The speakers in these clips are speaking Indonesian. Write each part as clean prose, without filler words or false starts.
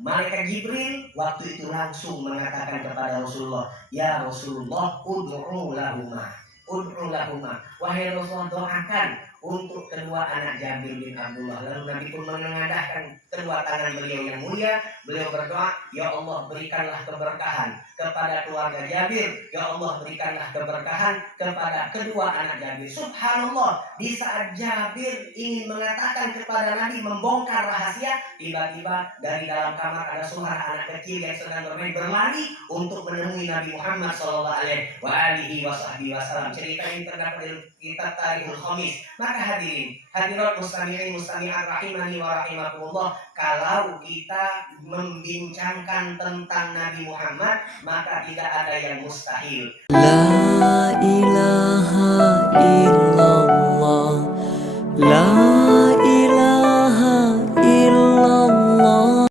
Malaikat Jibril waktu itu langsung mengatakan kepada Rasulullah, ya Rasulullah, ud'u lahuma, wahai Rasulullah, doakan untuk kedua anak Jabir bin Abdullah. Lalu Nabi pun menengadahkan kedua tangan beliau yang mulia. Beliau berdoa, ya Allah berikanlah keberkahan kepada keluarga Jabir, ya Allah berikanlah keberkahan kepada kedua anak Jabir. Subhanallah, di saat Jabir ingin mengatakan kepada Nabi, membongkar rahasia, tiba-tiba dari dalam kamar ada suara anak kecil yang sedang bermain, berlari untuk menemui Nabi Muhammad SAW. Cerita ini terdapat di kitab Tarikhul Khamis. Maka hadirat mustami'in mustami'at rahimani wa rahimakumullah, kalau kita membincangkan tentang Nabi Muhammad, maka tidak ada yang mustahil. La ilaha illallah, la ilaha illallah.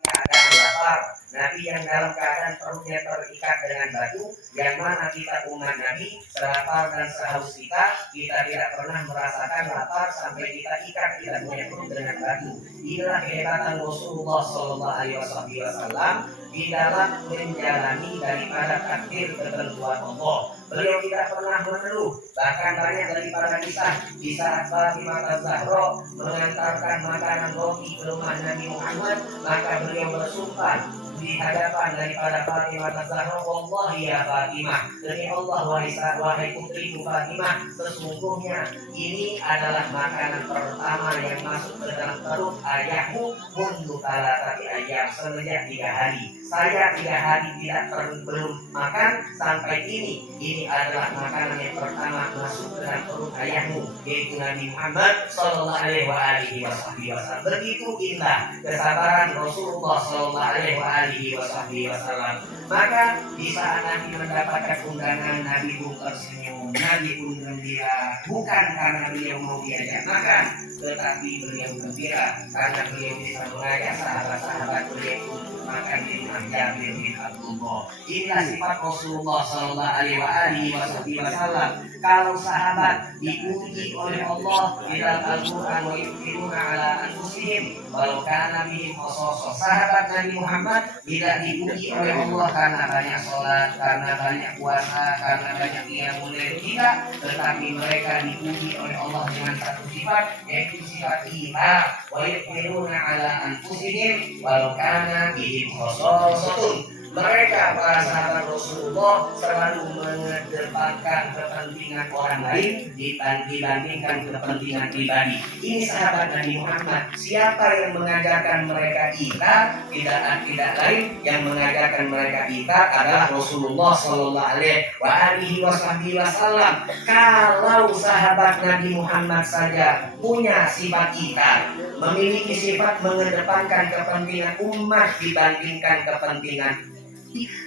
Keadaan lapar, Nabi yang dalam keadaan perutnya terikat dengan batu, yang mana kita umat Nabi selapar dan sehaus kita tidak pernah merasakan lapar sampai kita ikat kita punya perut dengan batu. Inilah kehebatan Rasulullah SAW di dalam menjalani daripada takdir ketentuan Allah. Beliau tidak pernah mengeluh, bahkan banyak daripada kisah di saat Fatimah Az-Zahra mengantarkan makanan roti ke rumah Nabi Muhammad, maka beliau bersumpah di hadapan daripada Fatimah Az-Zahra, wallahi ya Fatimah, demi Allah wahai putriku Fatimah, sesungguhnya ini adalah makanan pertama yang masuk ke dalam perut ayahmu mundu talatati ayam, semenjak 3 hari. Saya 3 hari belum makan sampai ini adalah makanan yang pertama masuk ke dalam perut ayahmu, yaitu Nabi Muhammad sallallahu alaihi wasallam. Begitu indah kesabaran Rasulullah sallallahu alaihi wasallam. Maka di saat Nabi mendapatkan undangan, Nabi pun tersenyum, Nabi pun gembira, bukan karena beliau mau diajak makan, tetapi beliau gembira karena beliau bisa mengajak sahabat-sahabat beliau untuk makan di rumah Jabir bin Abdullah. Inilah sifat Rasulullah sallallahu alaihi wasallam. Kalau sahabat diuji oleh Allah di dalam Al-Quran, wa yu'minuna ala anfusihim walau kana bihim khasasah. Sahabat Nabi Muhammad tidak diuji oleh Allah karena banyak sholat, karena banyak puasa, karena banyak qiyamul lail, tidak, tetapi mereka diuji oleh Allah dengan satu sifat, yaitu sifat iman. Wa yu'minuna ala anfusihim walau kana bihim khasasah. Mereka para sahabat Rasulullah selalu mengedepankan kepentingan orang lain dibandingkan kepentingan pribadi. Ini sahabat Nabi Muhammad. Siapa yang mengajarkan mereka ikat? Tidak lain yang mengajarkan mereka ikat adalah Rasulullah sallallahu alaihi wasallam. Kalau sahabat Nabi Muhammad saja punya sifat ikat, memiliki sifat mengedepankan kepentingan umat dibandingkan kepentingan,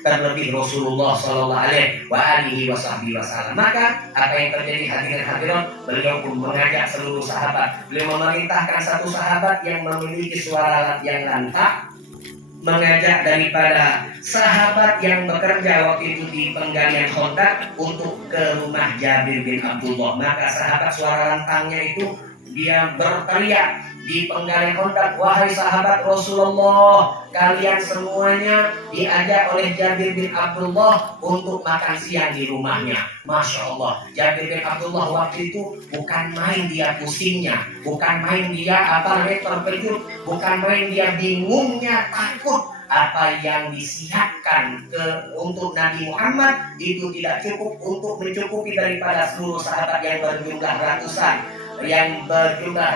terlebih Rasulullah sallallahu alaihi wasallam. Maka apa yang terjadi hadirin, beliau pun mengajak seluruh sahabat. Beliau memerintahkan satu sahabat yang memiliki suara yang lantang mengajak daripada sahabat yang bekerja waktu itu di penggalian Khandaq untuk ke rumah Jabir bin Abdullah. Maka sahabat suara lantangnya itu dia berteriak di penggalian Khandaq, wahai sahabat Rasulullah, kalian semuanya diajak oleh Jabir bin Abdullah untuk makan siang di rumahnya. Masya Allah, Jabir bin Abdullah waktu itu bukan main dia pusingnya, bukan main dia terkejut, bukan main dia bingungnya, takut. Apa yang disiapkan untuk Nabi Muhammad itu tidak cukup untuk mencukupi daripada seluruh sahabat yang berjumlah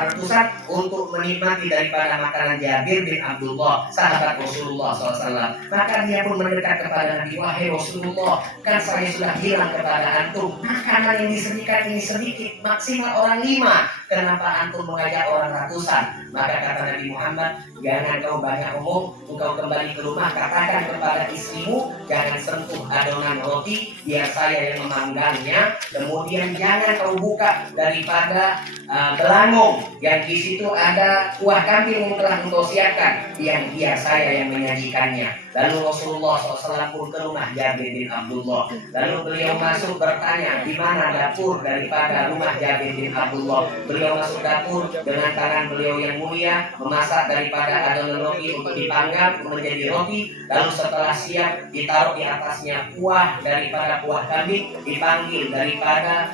ratusan untuk menikmati daripada makanan Jabir bin Abdullah, sahabat Rasulullah SAW. Maka dia pun mendekat kepada Nabi, wahai Rasulullah, kan saya sudah bilang kepada antum, makanan yang disediakan ini sedikit, maksimal orang 5. Kenapa antum mengajak orang ratusan? Maka kata Nabi Muhammad, jangan kau banyak omong, engkau kembali ke rumah, katakan kepada istrimu, jangan sentuh adonan roti, biar saya yang memanggangnya. Kemudian jangan kau buka daripada belangong yang di situ ada kuah kambing yang telah engkau siapkan, yang biar saya yang menyajikannya. Lalu Rasulullah SAW pun ke rumah Jabir bin Abdullah. Lalu beliau masuk bertanya, di mana dapur daripada rumah Jabir bin Abdullah. Beliau masuk dapur dengan tangan beliau yang mulia, memasak daripada adonan roti untuk dipanggang menjadi roti. Lalu setelah siap, ditaruh di atasnya kuah daripada kuah kambing, dipanggil daripada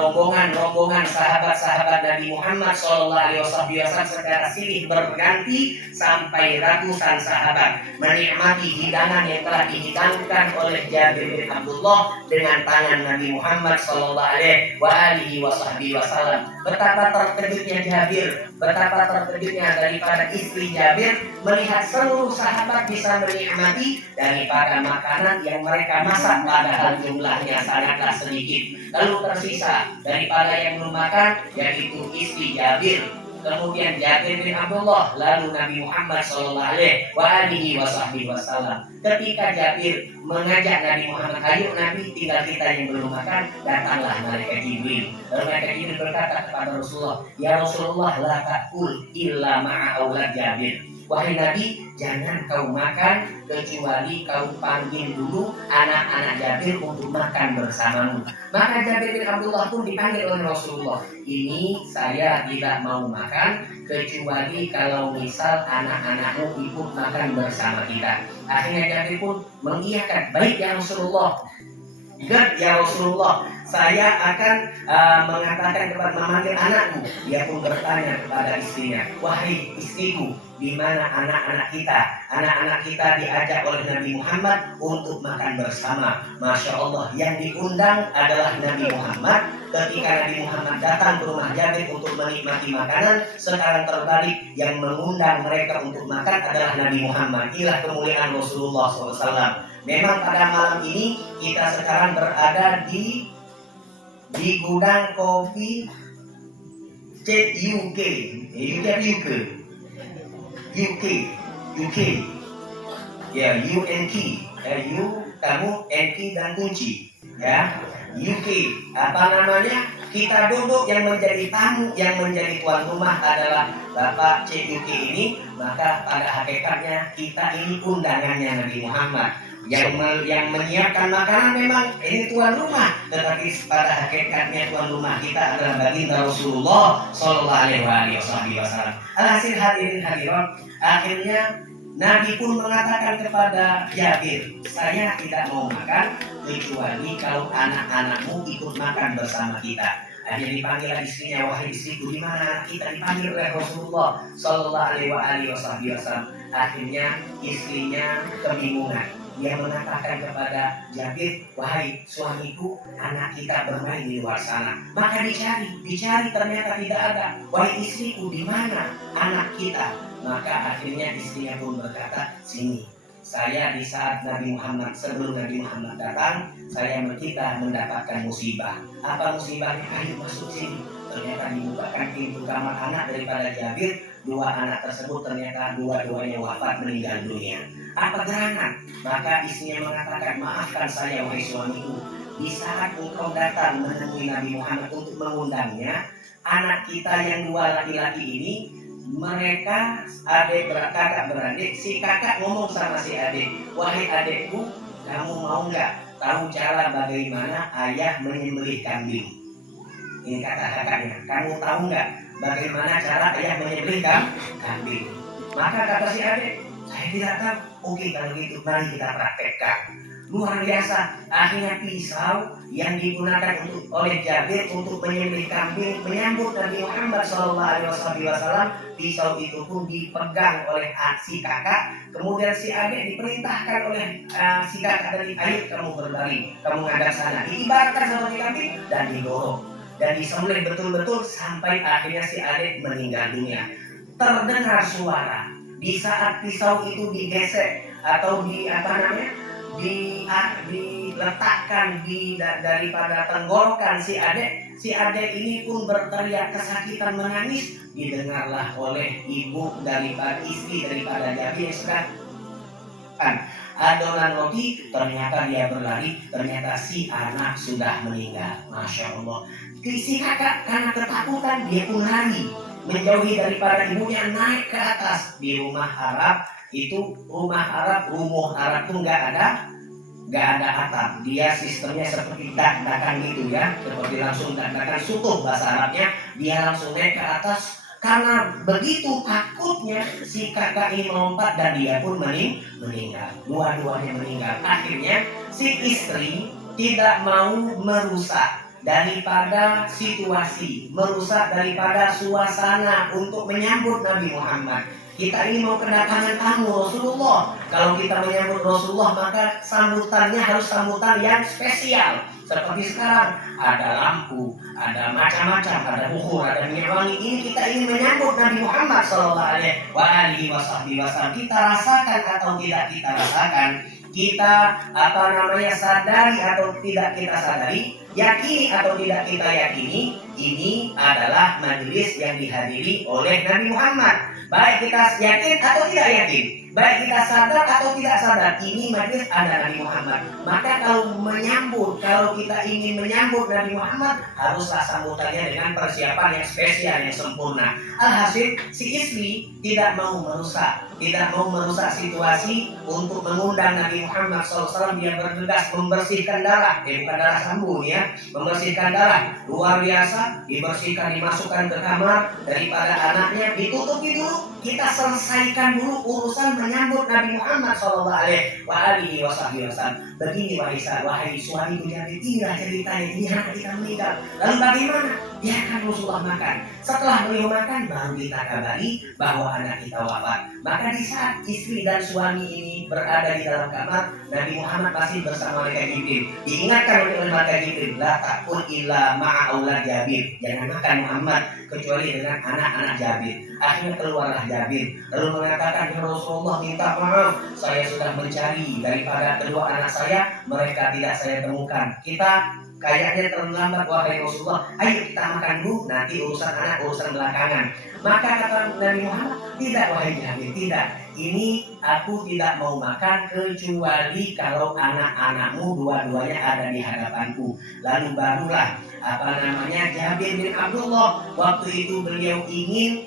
rombongan sahabat-sahabat Nabi Muhammad SAW secara silih berganti sampai ratusan sahabat menikmati hidangan yang telah dihidangkan oleh Jabir bin Abdullah dengan tangan Nabi Muhammad SAW. Betapa terkejutnya Jabir, betapa terkejutnya daripada istri Jabir melihat seluruh sahabat bisa menikmati daripada makanan yang mereka masak, padahal jumlahnya sangatlah sedikit. Lalu tersisa daripada yang belum makan yaitu istri Jabir, kemudian Jabir bin Abdullah, lalu Nabi Muhammad SAW. Ketika Jabir mengajak Nabi Muhammad, ayo Nabi, tinggal kita yang belum makan, datanglah malaikat Jibril. Lalu malaikat Jibril berkata kepada Rasulullah, ya Rasulullah, la ta'kul illa ma'a aulad Jabir. Wahai Nabi, jangan kau makan kecuali kau panggil dulu anak-anak Jabir untuk makan bersamamu. Maka Jabir bin Abdullah pun dipanggil oleh Rasulullah. Ini saya tidak mau makan kecuali kalau misal anak-anakmu ikut makan bersama kita. Akhirnya Jabir pun mengiyakan, baik ya Rasulullah. Gerd ya Rasulullah, saya akan mengatakan kepada memanggil anakmu. Dia pun bertanya kepada istrinya, wahai istriku, di mana anak-anak kita? Anak-anak kita diajak oleh Nabi Muhammad untuk makan bersama. Masya Allah, yang diundang adalah Nabi Muhammad. Ketika Nabi Muhammad datang ke rumah Jabir untuk menikmati makanan, sekarang terbalik, yang mengundang mereka untuk makan adalah Nabi Muhammad. Inilah kemuliaan Rasulullah SAW. Memang pada malam ini kita sekarang berada di gudang kopi UK. Ya, UNK. U kamu, NK dan kunci. Ya, UK. Apa namanya? Kita duduk, yang menjadi tamu, yang menjadi tuan rumah adalah Bapak CUK ini. Maka pada hakikatnya kita ini undangannya Nabi Muhammad. Yang menyiapkan makanan memang ini tuan rumah, tetapi pada hakikatnya tuan rumah kita adalah baginda Rasulullah SAW. Alhasil hadirin hadirat, akhirnya Nabi pun mengatakan kepada Jabir, saya tidak mau makan kecuali kalau anak-anakmu ikut makan bersama kita. Akhirnya dipanggil istrinya, wahai istriku, di mana kita? Dipanggil oleh Rasulullah SAW. Akhirnya istrinya kebingungan. Dia mengatakan kepada Jabir, wahai suamiku, anak kita bermain di luar sana. Maka dicari ternyata tidak ada. Wahai istriku, di mana anak kita? Maka akhirnya istrinya pun berkata, sini. Saya di saat Nabi Muhammad, sebelum Nabi Muhammad datang, kita mendapatkan musibah. Apa musibahnya? Ayo masuk sini. Ternyata dibukakan pintu kamar anak daripada Jabir. Dua anak tersebut ternyata dua-duanya wafat, meninggal dunia. Apa gerangan? Maka istrinya mengatakan, maafkan saya wahai suamiku. Di saat engkau datang menemui Nabi Muhammad untuk mengundangnya, anak kita yang dua laki-laki ini, mereka kakak beradik, si kakak ngomong sama si adik, wahai adikku, kamu mau nggak tahu cara bagaimana ayah menyembelih kambing? Ini kata kakaknya, kamu tahu nggak bagaimana cara ayah menyembelih kambing? Maka kata si adik, saya tidak tahu. Oke, kalau gitu mari kita praktekkan. Luar biasa. Akhirnya pisau yang digunakan oleh Jabir untuk menyembelih kambing menyambut Nabi Muhammad SAW, pisau itu pun dipegang oleh si kakak. Kemudian si adik diperintahkan oleh si kakak dari, ayo kamu berlari, kamu ngadap sana. Diibaratkan seperti kambing dan didorong dan disembelih betul-betul sampai akhirnya si adik meninggal dunia. Terdengar suara di saat pisau itu digesek atau diletakkan daripada tenggorokan si adik ini pun berteriak kesakitan menangis. Didengarlah oleh ibu daripada istri daripada Jabir yang sedang adonan roti. Ternyata dia berlari, ternyata si anak sudah meninggal. Masya Allah. Si kakak karena ketakutan dia pun lari menjauhi daripada ibunya, naik ke atas. Di rumah Arab itu rumah Arab tuh nggak ada atap, dia sistemnya seperti dak-dakan gitu ya, seperti langsung dak-dakan sutuh bahasa Arabnya, dia langsung naik ke atas. Karena begitu takutnya si kakak ini melompat dan dia pun meninggal, dua-duanya meninggal. Akhirnya si istri tidak mau merusak daripada situasi, merusak daripada suasana untuk menyambut Nabi Muhammad. Kita ini mau kedatangan tamu Rasulullah. Kalau kita menyambut Rasulullah maka sambutannya harus sambutan yang spesial. Seperti sekarang ada lampu, ada macam-macam, ada bukur, ada minyak wangi. Ini kita ingin menyambut Nabi Muhammad SAW. Kita rasakan atau tidak kita rasakan, kita sadari atau tidak kita sadari, yakini atau tidak kita yakini, ini adalah majelis yang dihadiri oleh Nabi Muhammad. Baik kita yakin atau tidak yakin, baik kita sadar atau tidak sadar, ini majelis ada Nabi Muhammad. Maka kalau kita ingin menyambut Nabi Muhammad, haruslah sambutannya dengan persiapan yang spesial, yang sempurna. Alhasil si istri tidak mau merusak situasi untuk mengundang Nabi Muhammad SAW. Dia bergegas membersihkan darah, bukan darah sambung ya, membersihkan darah luar biasa, dibersihkan, dimasukkan ke kamar daripada anaknya, ditutupi dulu. Kita selesaikan dulu urusan menyambut Nabi Muhammad SAW. Begini wahai suami menjadi tinggal ceritanya, ini anak kita meninggal. Lalu bagaimana? Biarkan Rasulullah makan. Setelah beliau makan, baru kita kabari bahwa anak kita wafat. Maka di saat istri dan suami ini berada di dalam kamar, Nabi Muhammad masih bersama malaikat Jibril. Diingatkan oleh malaikat Jibril, la takul illa ma'a aulad Jabir. Jangan makan Muhammad kecuali dengan anak-anak Jabir. Akhirnya keluarlah Jabir, lalu mengatakan, ya Rasulullah, minta maaf, saya sudah mencari daripada kedua anak saya, mereka tidak saya temukan. Kita kayaknya terlambat wahai Rasulullah, ayo kita makan dulu, nanti urusan anak urusan belakangan. Maka kata Nabi Muhammad, tidak wahai Jabir, tidak. Ini aku tidak mau makan kecuali kalau anak-anakmu dua-duanya ada di hadapanku. Lalu barulah Jabir bin Abdullah, waktu itu beliau ingin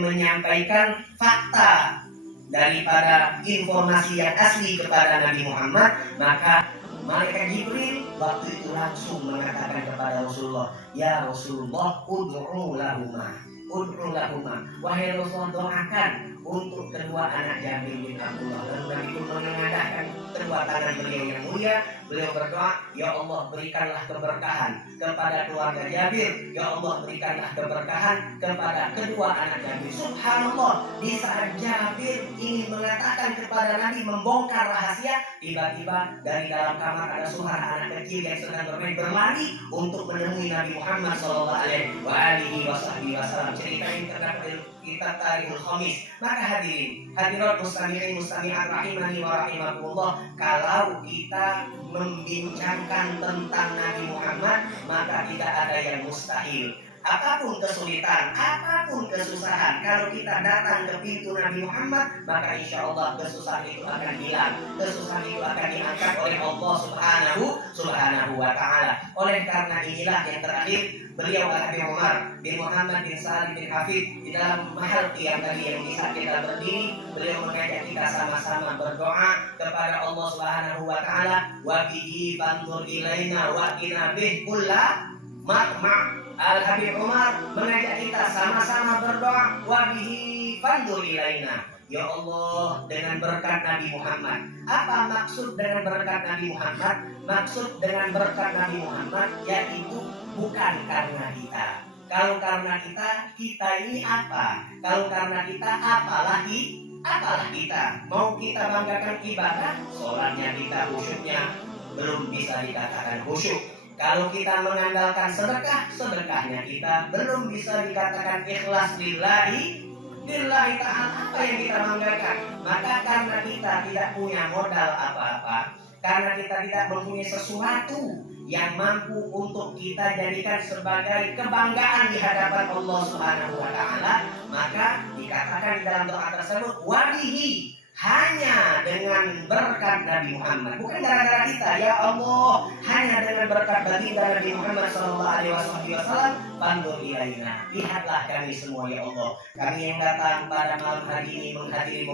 menyampaikan fakta daripada informasi yang asli kepada Nabi Muhammad. Maka malaikat Jibril waktu itu langsung mengatakan kepada Rasulullah, ya Rasulullah, ud'u lahuma, wahai Rasulullah, doakan untuk kedua anak Jabir bin Abdullah. Lalu Nabi pun menengadahkan kedua tangan beliau yang mulia, beliau berdoa, ya Allah berikanlah keberkahan kepada keluarga Jabir, ya Allah berikanlah keberkahan kepada kedua anak Jabir. Subhanallah, di saat Jabir ingin mengatakan kepada Nabi, membongkar rahasia, tiba-tiba dari dalam kamar ada suara anak kecil yang sedang bermain, berlari untuk menemui Nabi Muhammad SAW. Cerita ini terdapat kitab Tarikhul Khamis. Maka hadirat mustami'at rahimani wa rahimakumullah, kalau kita membincangkan tentang Nabi Muhammad, maka tidak ada yang mustahil. Apapun kesulitan, apapun kesusahan, kalau kita datang ke pintu Nabi Muhammad, maka insya Allah kesusahan itu akan hilang, kesusahan itu akan diangkat oleh Allah Subhanahu wa Ta'ala. Oleh karena inilah yang terakhir, beliau Habib Umar bin Muhammad bin Salim bin Hafid di dalam mahal qiyam tadi yang bisa kita berdiri, beliau mengajak kita sama-sama berdoa kepada Allah Subhanahu wa Ta'ala, wa bihi fanzur ilaina wa qina bih kulla matma'. Al-Habib Umar mengajak kita sama-sama berdoa, wa bihi fanzur ilaina, ya Allah, dengan berkat Nabi Muhammad. Apa maksud dengan berkat Nabi Muhammad? Maksud dengan berkat Nabi Muhammad yaitu bukan karena kita. Kalau karena kita ini apa? Kalau karena kita, apalah kita. Mau kita banggakan ibadah, sholatnya kita, khusyuknya belum bisa dikatakan khusyuk. Kalau kita mengandalkan sedekah, sedekahnya kita belum bisa dikatakan ikhlas lillahi ta'ala. Apa yang kita banggakan? Maka karena kita tidak punya modal apa-apa, karena kita tidak mempunyai sesuatu yang mampu untuk kita jadikan sebagai kebanggaan di hadapan Allah Subhanahu wa Ta'ala, maka dikatakan dalam doa tersebut, wadihi, hanya dengan berkat Nabi Muhammad, bukan gara-gara kita. Ya Allah, hanya dengan berkat baginda Nabi Muhammad SAW, pandur ilaina, lihatlah kami semua ya Allah, kami yang datang pada malam hari ini menghadiri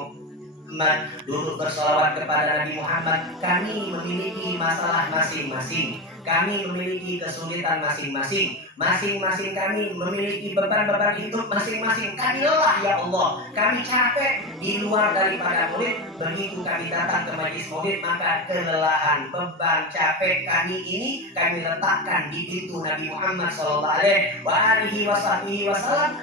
Muhammad, duduk bersolawat kepada Nabi Muhammad. Kami memiliki masalah masing-masing, kami memiliki kesulitan masing-masing, masing-masing kami memiliki beban-beban hidup masing-masing. Kami lelah ya Allah, kami capek di luar daripada maulid. Begitu kami datang ke majlis maulid, maka kelelahan, beban, capek kami ini kami letakkan di pintu Nabi Muhammad SAW.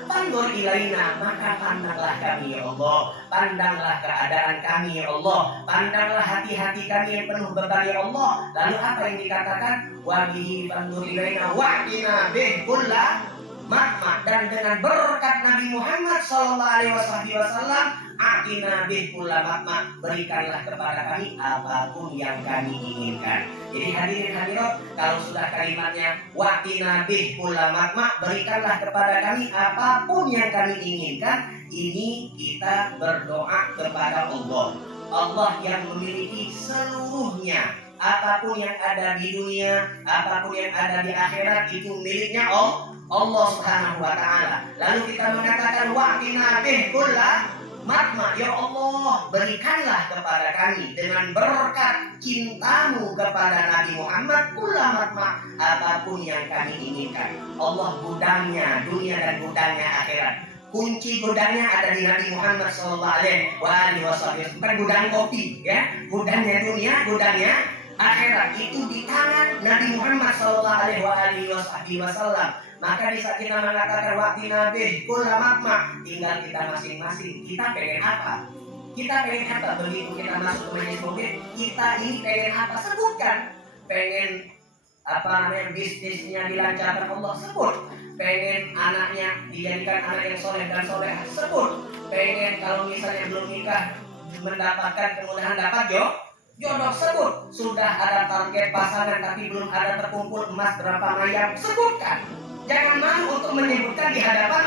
Pandur ilaina, maka pandanglah kami ya Allah, pandanglah keadaan kami ya Allah, pandanglah hati-hati kami yang penuh beban ya Allah. Lalu apa yang dikatakan? Wabihi pandur ilaina wa'dina bih kulla makma, dan dengan berkat Nabi Muhammad SAW, atina bih kulla makma, berikanlah kepada kami apapun yang kami inginkan. Jadi hadirin hadirat, kalau sudah kalimatnya wa'tina bih kulla makma, berikanlah kepada kami apapun yang kami inginkan, ini kita berdoa kepada Allah. Allah yang memiliki seluruhnya. Apapun yang ada di dunia, apapun yang ada di akhirat, itu miliknya Allah Subhanahu wa Ta'ala. Lalu kita mengatakan wa'tina bih kulla makma, ya Allah, berikanlah kepada kami dengan berkat cintamu kepada Nabi Muhammad kulla makma, apapun yang kami inginkan. Allah gudangnya dunia dan gudangnya akhirat. Kunci gudangnya ada di Nabi Muhammad SAW. Bukan gudang kopi, ya. Gudangnya dunia, gudangnya akhirat itu di tangan Nabi Muhammad SAW. Maka di saat kita mengatakan wa'tina bih kulla makma, tinggal kita masing-masing, kita pengen apa? Kita pengen apa? Begitu kita masuk ke majlis maulid, kita ini pengen apa? Sebutkan. Pengen apa namanya, bisnisnya dilancarkan Allah, sebut. Pengen anaknya dijadikan anak yang soleh dan soleh, sebut. Pengen kalau misalnya belum nikah mendapatkan kemudahan dapat jodoh, sebut. Sudah ada target pasangan tapi belum ada terkumpul emas berapa mayam, sebutkan. Jangan malu untuk menyebutkan di hadapan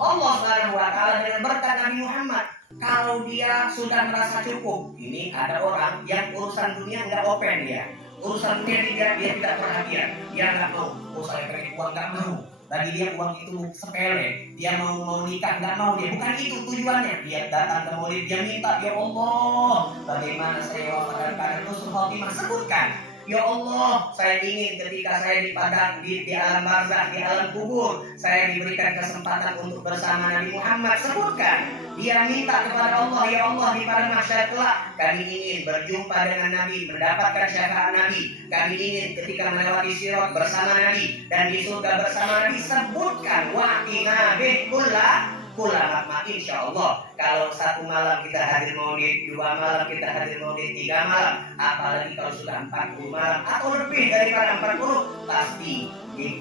Allah Subhanahu wa Ta'ala dengan berkat Nabi Muhammad. Kalau dia sudah merasa cukup, ini ada orang yang urusan dunia nggak open ya. Urusan dunia dia tidak perhatian, dia nggak mau. Saya pengen uang, nggak mau. Bagi dia uang itu sepele. Dia mau nikah, nggak mau dia. Bukan itu tujuannya. Dia datang ke maulid, dia minta, ya Allah, bagaimana saya wafat dan husnul khotimah, sebutkan. Ya Allah, saya ingin ketika saya di padang, di alam barzakh, di alam kubur, saya diberikan kesempatan untuk bersama Nabi Muhammad, sebutkan. Dia minta kepada Allah, ya Allah, di padang mahsyar kelak kami ingin berjumpa dengan Nabi, mendapatkan syafaat Nabi. Kami ingin ketika melewati sirat bersama Nabi dan di surga bersama Nabi, sebutkan wa'tina bih kulla makma. Insya Allah kalau satu malam kita hadir maulid, 2 malam kita hadir maulid, 3 malam, apalagi kalau sudah 40 malam atau lebih daripada 40, pasti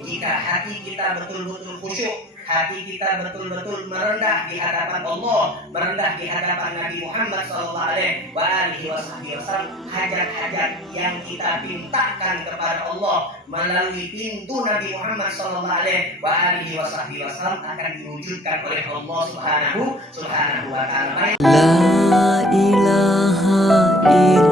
jika hati kita betul-betul khusyuk, hati kita betul-betul merendah di hadapan Allah, merendah di hadapan Nabi Muhammad SAW, hajat-hajat yang kita pintakan kepada Allah melalui pintu Nabi Muhammad SAW akan diwujudkan oleh Allah Subhanahu wa Ta'ala. La ilaha illallah.